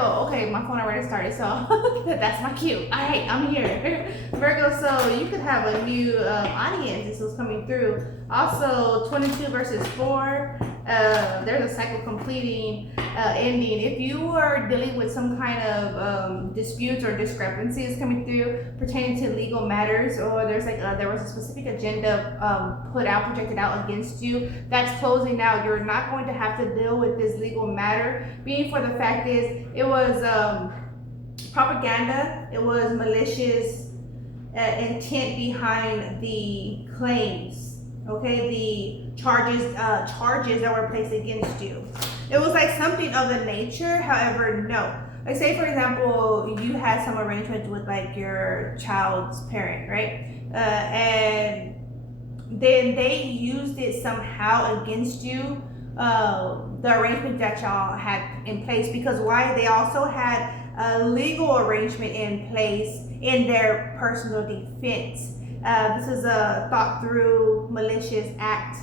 Virgo, okay, my phone already started, so that's my cue. All right, I'm here. Virgo, so you could have a new audience. This was coming through. Also, 22 versus 4. There's a cycle completing, ending. If you are dealing with some kind of disputes or discrepancies coming through pertaining to legal matters, or there's like there was a specific agenda put out, projected out against you, that's closing out. You're not going to have to deal with this legal matter. Being for the fact is, it was propaganda. It was malicious intent behind the claims. Okay, the charges that were placed against you. It was like something of the nature. However, no. Like, say for example, you had some arrangements with like your child's parent, right? And then they used it somehow against you. The arrangement that y'all had in place, because why? They also had a legal arrangement in place in their personal defense. This is a thought through malicious act.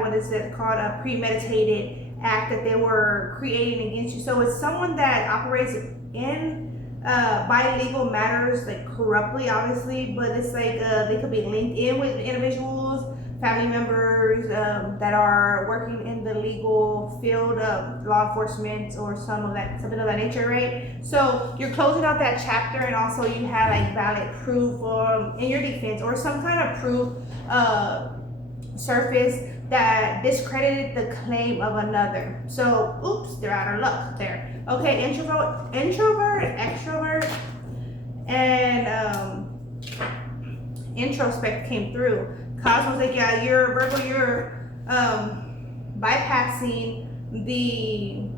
What is it called? A premeditated act that they were creating against you. So it's someone that operates in by legal matters, like corruptly, obviously, but it's like they could be linked in with individuals, family members that are working in the legal field of law enforcement or something of that nature, right? So you're closing out that chapter, and also you have like valid proof in your defense, or some kind of proof surface that discredited the claim of another. So oops, they're out of luck there. Okay, introvert, extrovert, and introspect came through. Cosmos, like, yeah, you're Virgo, you're bypassing the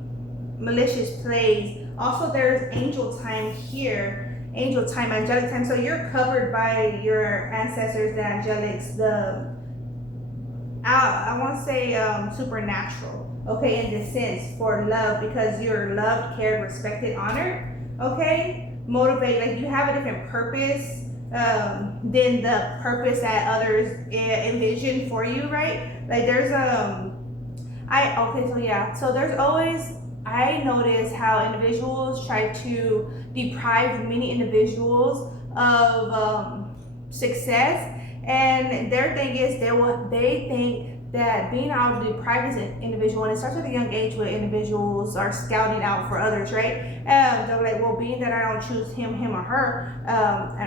malicious plays. Also, there's angel time here, angel time, angelic time. So you're covered by your ancestors, the angelics, I want to say supernatural. Okay, in this sense, for love, because you're loved, cared, respected, honored. Okay, motivate, like you have a different purpose than the purpose that others envision for you, right? Like there's so there's always, I notice how individuals try to deprive many individuals of success, and their thing is they think that being able to deprive this individual, and it starts at a young age where individuals are scouting out for others, right? They're like, well, being that I don't choose him or her,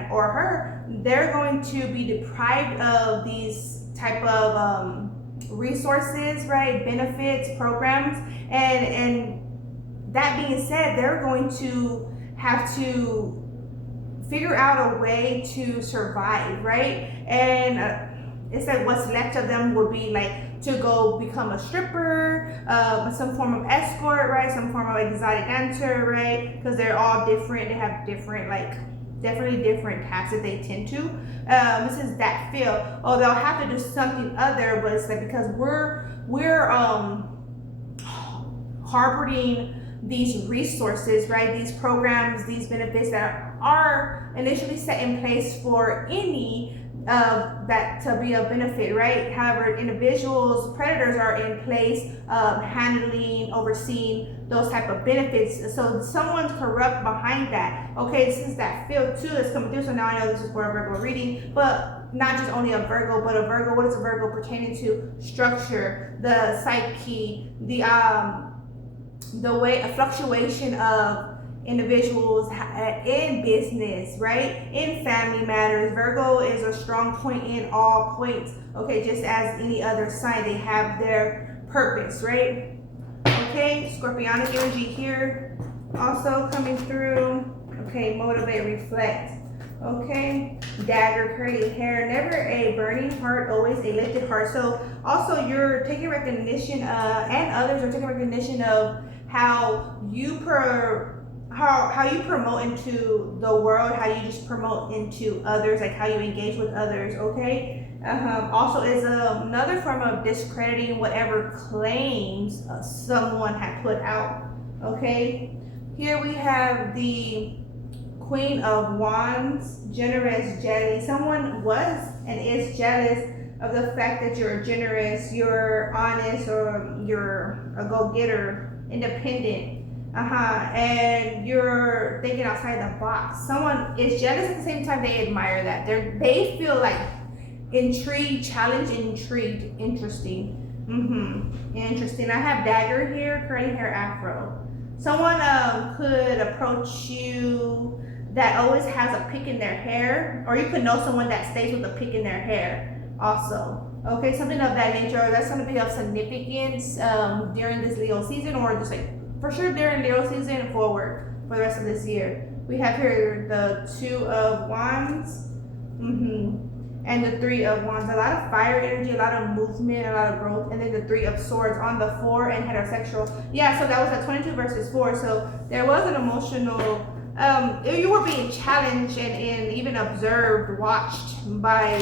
or her, they're going to be deprived of these type of resources, right? Benefits, programs, and that being said, they're going to have to figure out a way to survive, right? And it's like what's left of them would be like to go become a stripper, some form of escort, right? Some form of exotic dancer, right? Because they're all different. They have different, like, definitely different tasks that they tend to. This is that field. Oh, they'll have to do something other, but it's like because we're harboring these resources, right? These programs, these benefits that are initially set in place for any that to be a benefit, right? However, individuals, predators are in place handling, overseeing those type of benefits. So someone's corrupt behind that. Okay, this is that field too that's coming through. So now I know this is for a Virgo reading, but not just only a Virgo, but a Virgo. What is a Virgo pertaining to? Structure, the psyche, the way, a fluctuation of individuals in business, right? In family matters. Virgo is a strong point in all points. Okay, just as any other sign, they have their purpose, right? Okay, Scorpionic energy here also coming through. Okay, motivate, reflect. Okay, dagger, curly hair, never a burning heart, always a lifted heart. So also you're taking recognition and others are taking recognition of how you how you promote into the world, how you just promote into others, like how you engage with others. Okay, also is another form of discrediting whatever claims someone had put out. Okay, here we have the Queen of Wands, generous, jelly. Someone was and is jealous of the fact that you're generous, you're honest, or you're a go-getter, independent. And you're thinking outside the box. Someone is jealous at the same time they admire that. They feel like intrigued, challenged, intrigued, interesting. Interesting. I have dagger here, curly hair afro. Someone could approach you that always has a pick in their hair, or you could know someone that stays with a pick in their hair also. Okay, something of that nature. That's going to be of significance during this Leo season, or just like for sure during Leo season and forward for the rest of this year. We have here the Two of Wands, and the Three of Wands. A lot of fire energy, a lot of movement, a lot of growth, and then the Three of Swords on the 4 and heterosexual. Yeah, so that was a 22 versus 4. So there was an emotional. You were being challenged and even observed, watched by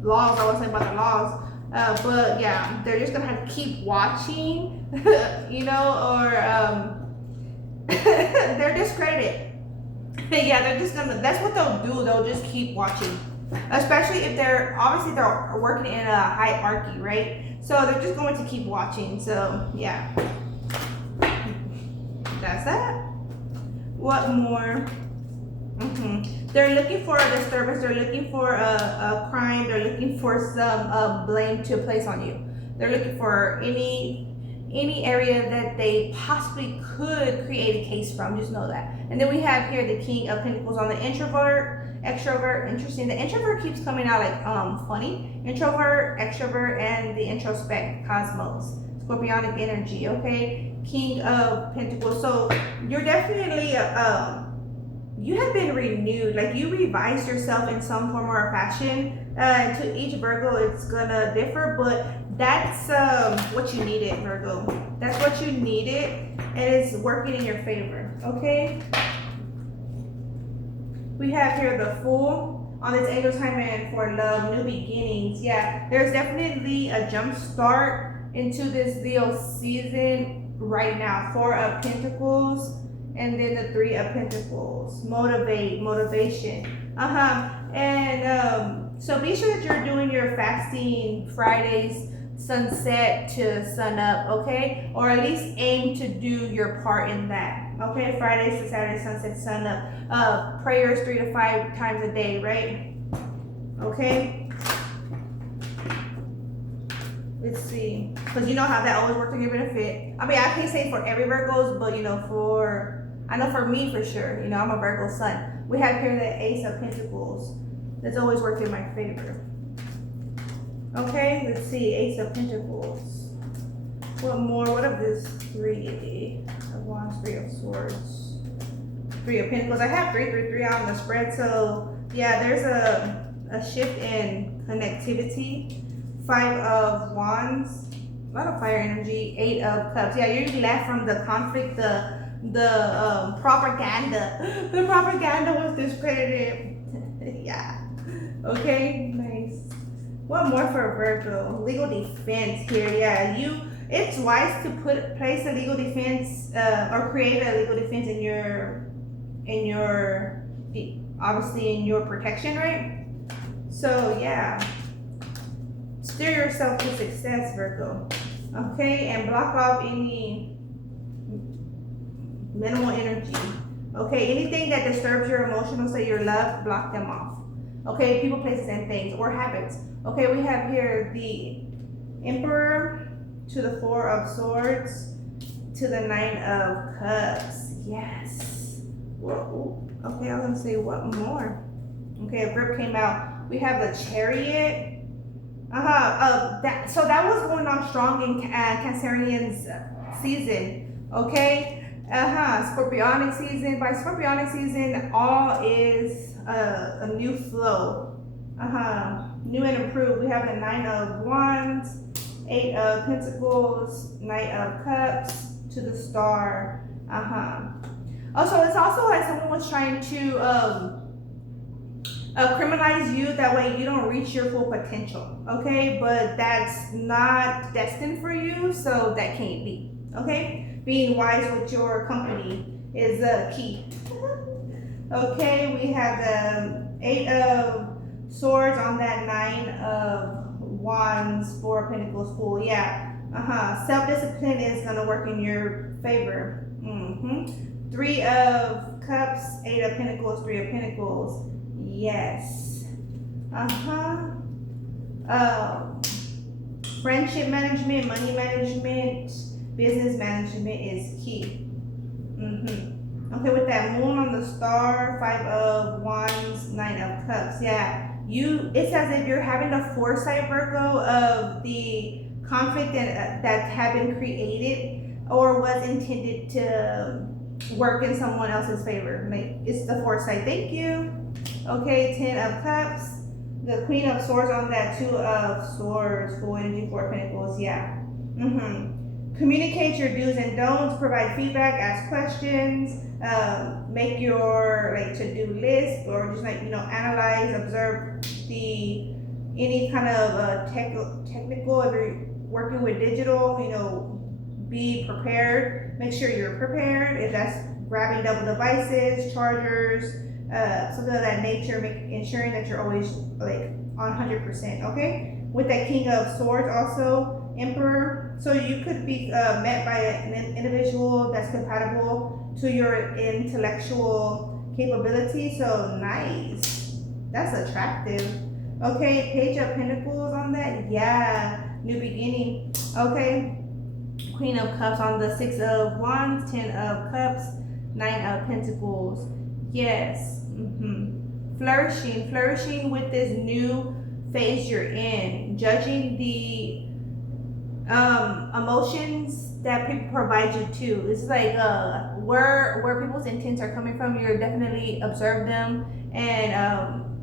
laws. I wasn't about the laws. But yeah, they're just gonna have to keep watching, or they're discredited. Yeah, they're just gonna. That's what they'll do. They'll just keep watching, especially if they're working in a hierarchy, right? So they're just going to keep watching. So yeah, that's that. What more? They're looking for a disturbance. They're looking for a crime. They're looking for some blame to place on you. They're looking for any area that they possibly could create a case from. Just know that. And then we have here the King of Pentacles on the introvert, extrovert. Interesting. The introvert keeps coming out like funny. Introvert, extrovert, and the introspect, cosmos. Scorpionic energy. Okay. King of Pentacles. So you're definitely you have been renewed, like you revised yourself in some form or fashion. To each Virgo, it's gonna differ, but that's what you needed, Virgo. That's what you needed, and it's working in your favor. Okay. We have here the Fool on this angel time and for love, new beginnings. Yeah, there's definitely a jump start into this Leo season right now. 4 of Pentacles. And then the 3 of Pentacles, motivation. And so be sure that you're doing your fasting Fridays, sunset to sun up, okay? Or at least aim to do your part in that, okay? Fridays to Saturday, sunset, sun up. Prayers 3 to 5 times a day, right? Okay? Let's see. Because you know how that always works to your benefit. I mean, I can't say for every Virgos, but I know for me for sure, I'm a Virgo sun. We have here the Ace of Pentacles. That's always worked in my favor. Okay, let's see, Ace of Pentacles. What more? What of this 3 of Wands, 3 of Swords, 3 of Pentacles? I have 3 on the spread, so yeah, there's a shift in connectivity. 5 of Wands, a lot of fire energy. 8 of Cups. Yeah, you left from the conflict, the propaganda. The propaganda was discredited. Yeah. Okay, nice. What more for Virgo? Legal defense here. Yeah, it's wise to place a legal defense or create a legal defense in your obviously in your protection, right? So yeah, steer yourself to success, Virgo. Okay, and block off any minimal energy. Okay, anything that disturbs your emotional state, your love, block them off. Okay, people, places, and things, or habits. Okay, we have here the Emperor to the 4 of Swords to the 9 of Cups. Yes. Whoa. Okay, I was gonna say what more. Okay, a grip came out. We have the Chariot. So that was going on strong in Cancerian's season. Okay. Scorpionic season. By Scorpionic season, all is a new flow. New and improved. We have the 9 of Wands, 8 of Pentacles, Knight of Cups to the Star. Also, it's also like someone was trying to criminalize you. That way you don't reach your full potential. Okay, but that's not destined for you, so that can't be. Okay. Being wise with your company is key. Okay, we have the 8 of Swords on that 9 of Wands, 4 of Pentacles, Fool. Yeah, self-discipline is gonna work in your favor. Three of Cups, Eight of Pentacles, Three of Pentacles. Yes. Friendship management, money management, business management is key. Okay, with that moon on the star, Five of Wands, Nine of Cups. Yeah, it's as if you're having the foresight, Virgo, of the conflict that have been created or was intended to work in someone else's favor. Like, it's the foresight. Thank you. Okay, Ten of Cups, the Queen of Swords on that, Two of Swords, Full energy, Four of Pentacles. Yeah. Communicate your do's and don'ts, provide feedback, ask questions, make your to-do list, or just analyze, observe any kind of technical, if you're working with digital, be prepared. Make sure you're prepared. If that's grabbing double devices, chargers, something of that nature, ensuring that you're always on 100%. Okay. With that King of Swords, also Emperor. So you could be met by an individual that's compatible to your intellectual capability. So nice. That's attractive. Okay, Page of Pentacles on that. Yeah, new beginning. Okay. Queen of Cups on the Six of Wands, Ten of Cups, Nine of Pentacles. Yes. Flourishing with this new phase you're in. Judging the emotions that people provide you to. It's like where people's intents are coming from. You're definitely observe them and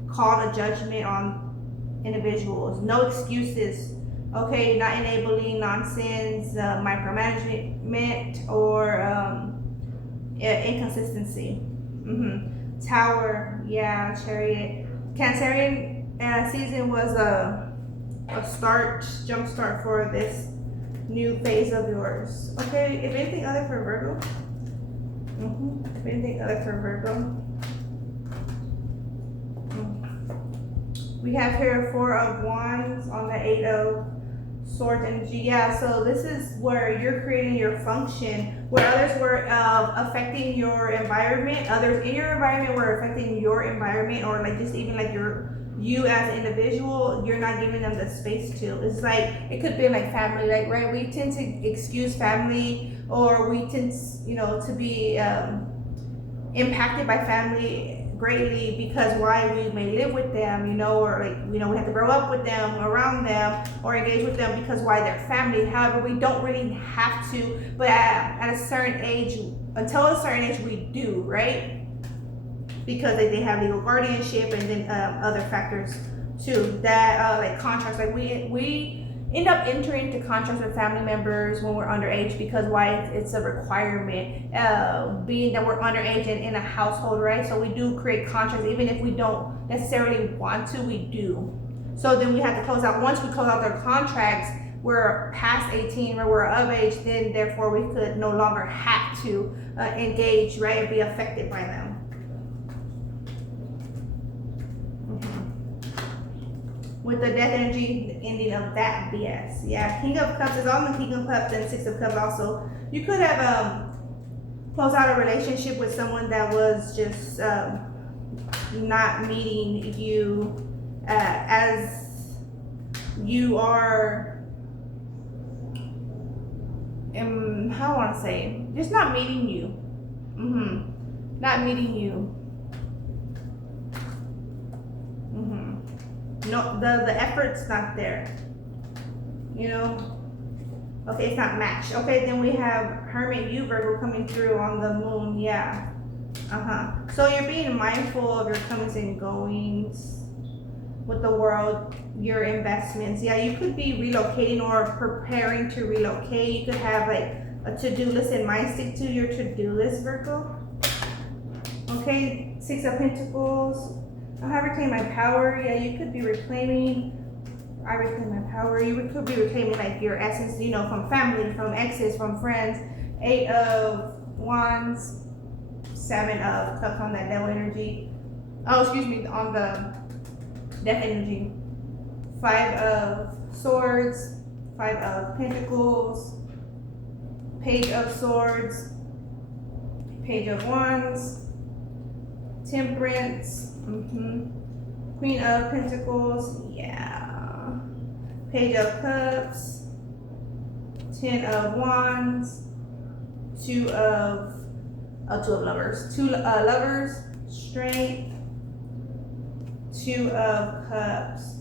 call a judgment on individuals. No excuses. Okay, not enabling nonsense, micromanagement, or inconsistency. Tower, yeah, Chariot. Cancerian season was a jump start for this new phase of yours. Okay, if anything other for Virgo. If anything other for Virgo. We have here Four of Wands on the Eight of Swords energy. Yeah, so this is where you're creating your function, where others were affecting your environment. Others in your environment were affecting your environment, or just even you as an individual, you're not giving them the space to. It's it could be family, right? We tend to excuse family, or we tend, to be impacted by family greatly because we may live with them, or we have to grow up with them, around them, or engage with them because they're family. However, we don't really have to, but at a certain age, until a certain age, we do, right? Because they have legal guardianship, and then other factors too, that contracts. We end up entering into contracts with family members when we're underage because it's a requirement, being that we're underage and in a household, right? So we do create contracts even if we don't necessarily want to. We do. So then we have to close out. Once we close out their contracts, we're past 18 or we're of age, then therefore we could no longer have to engage, right, and be affected by them. With the Death energy, the ending of that BS. Yeah, King of Cups is on the King of Cups, and Six of Cups also. You could have closed out a relationship with someone that was just not meeting you as you are. How I want to say, just not meeting you. Not meeting you. No, the effort's not there. Okay, it's not matched. Okay, then we have Hermit, you Virgo, coming through on the moon. Yeah. So you're being mindful of your comings and goings with the world, your investments. Yeah, you could be relocating or preparing to relocate. You could have a to-do list in mind. Stick to your to-do list, Virgo. Okay, Six of Pentacles. I have reclaimed my power. Yeah, you could be reclaiming. I reclaim my power. You could be reclaiming your essence, from family, from exes, from friends. Eight of Wands, Seven of Cups on that Devil energy. Oh, excuse me, on the Death energy. Five of Swords, Five of Pentacles, Page of Swords, Page of Wands, Temperance, Queen of Pentacles, yeah. Page of Cups, Ten of Wands, Two of Lovers, Lovers, Strength, Two of Cups.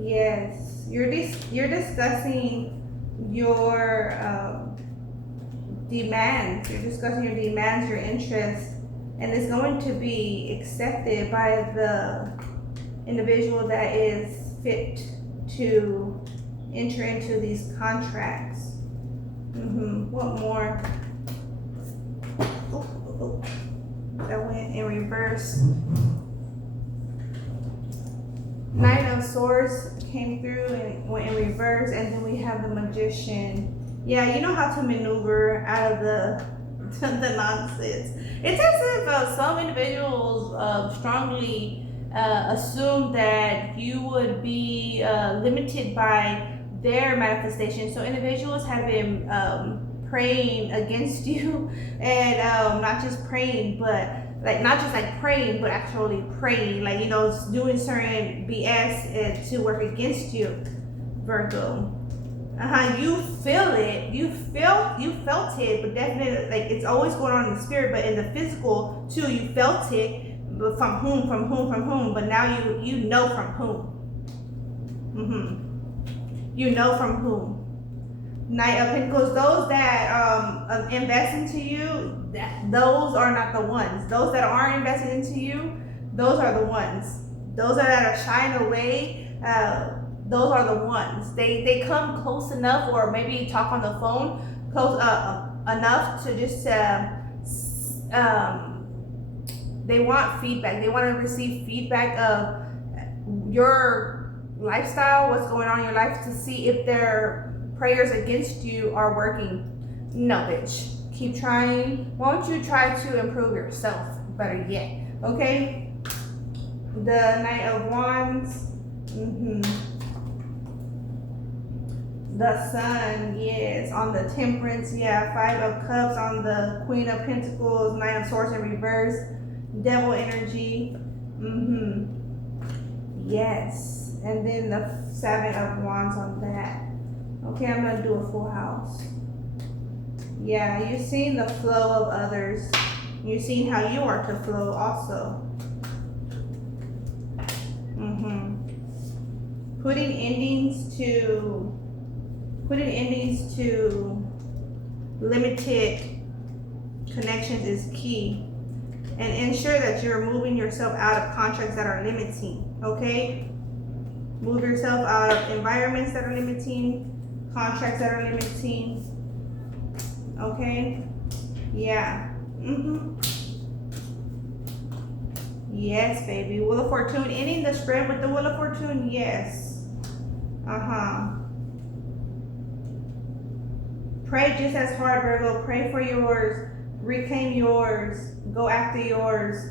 Yes, you're discussing your demands. You're discussing your demands, your interests, and it's going to be accepted by the individual that is fit to enter into these contracts. What more? Oh, that went in reverse. Nine of Swords came through and went in reverse, and then we have the Magician. Yeah, you know how to maneuver out of the nonsense. It's as if some individuals strongly assume that you would be limited by their manifestation. So individuals have been praying against you, and not just praying, but not just praying, but actually praying, doing certain BS to work against you, Virgo. You feel it. You felt it, but definitely it's always going on in the spirit, but in the physical too, you felt it. But from whom? But now you know from whom. You know from whom. Knight of Pentacles, those that invest into you, those are not the ones. Those that aren't invested into you, those are the ones. Those that are shying away, those are the ones. They come close enough, or maybe talk on the phone close enough to just they want feedback. They want to receive feedback of your lifestyle, what's going on in your life, to see if their prayers against you are working. No, bitch. Keep trying. Why don't you try to improve yourself? Better yet. Okay? The Knight of Wands. The Sun, yes, on the Temperance, yeah. Five of Cups on the Queen of Pentacles, Nine of Swords in reverse, Devil energy, yes. And then the Seven of Wands on that. Okay, I'm gonna do a full house. Yeah, you've seen the flow of others. You've seen how you are to flow also. Putting endings to limited connections is key. And ensure that you're moving yourself out of contracts that are limiting, okay? Move yourself out of environments that are limiting, contracts that are limiting, okay? Yeah. Yes, baby. Wheel of Fortune, ending the spread with the Wheel of Fortune, yes. Pray just as hard, Virgo. Pray for yours. Reclaim yours. Go after yours.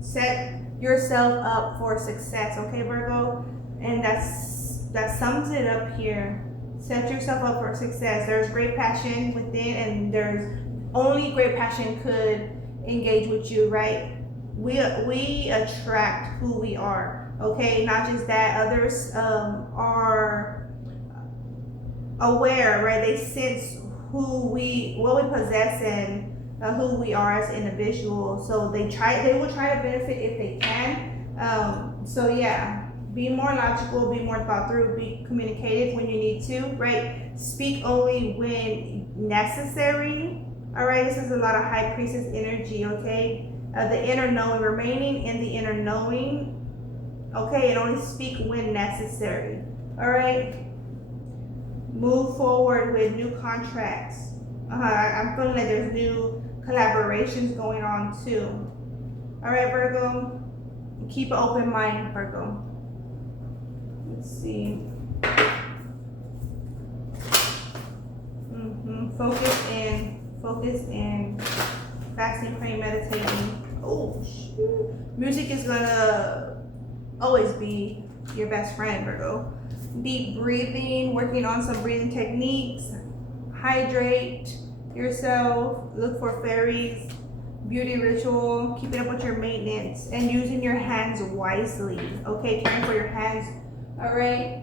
Set yourself up for success, okay, Virgo? And that sums it up here. Set yourself up for success. There's great passion within, and there's only great passion could engage with you, right? We attract who we are, okay? Not just that, others are aware, right? They sense what we possess and who we are as individuals. So they will try to benefit if they can. So yeah, be more logical, be more thought through, be communicative when you need to, right? Speak only when necessary. All right, this is a lot of High Priestess energy, okay? The inner knowing, remaining in the inner knowing, okay? And only speak when necessary. All right. Move forward with new contracts. I'm feeling like there's new collaborations going on too. All right, Virgo. Keep an open mind, Virgo. Let's see. Focus in. Fasting, praying, meditating. Oh, shoot. Music is gonna always be your best friend, Virgo. Deep breathing, working on some breathing techniques. Hydrate, yourself, look for fairies, beauty ritual, keeping up with your maintenance, and using your hands wisely. Okay, caring for your hands. All right.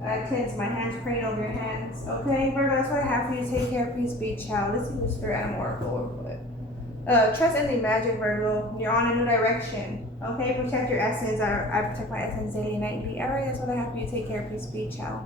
I cleanse my hands, praying over your hands. Okay, Virgo, that's what I have for you. Take care, peace be, child. Let's see what spirit animal oracle will put. Trust in the magic, Virgo. You're on a new direction. Okay, protect your essence. I protect my essence day and night. All right, that's what I have for you. Take care, peace be, child.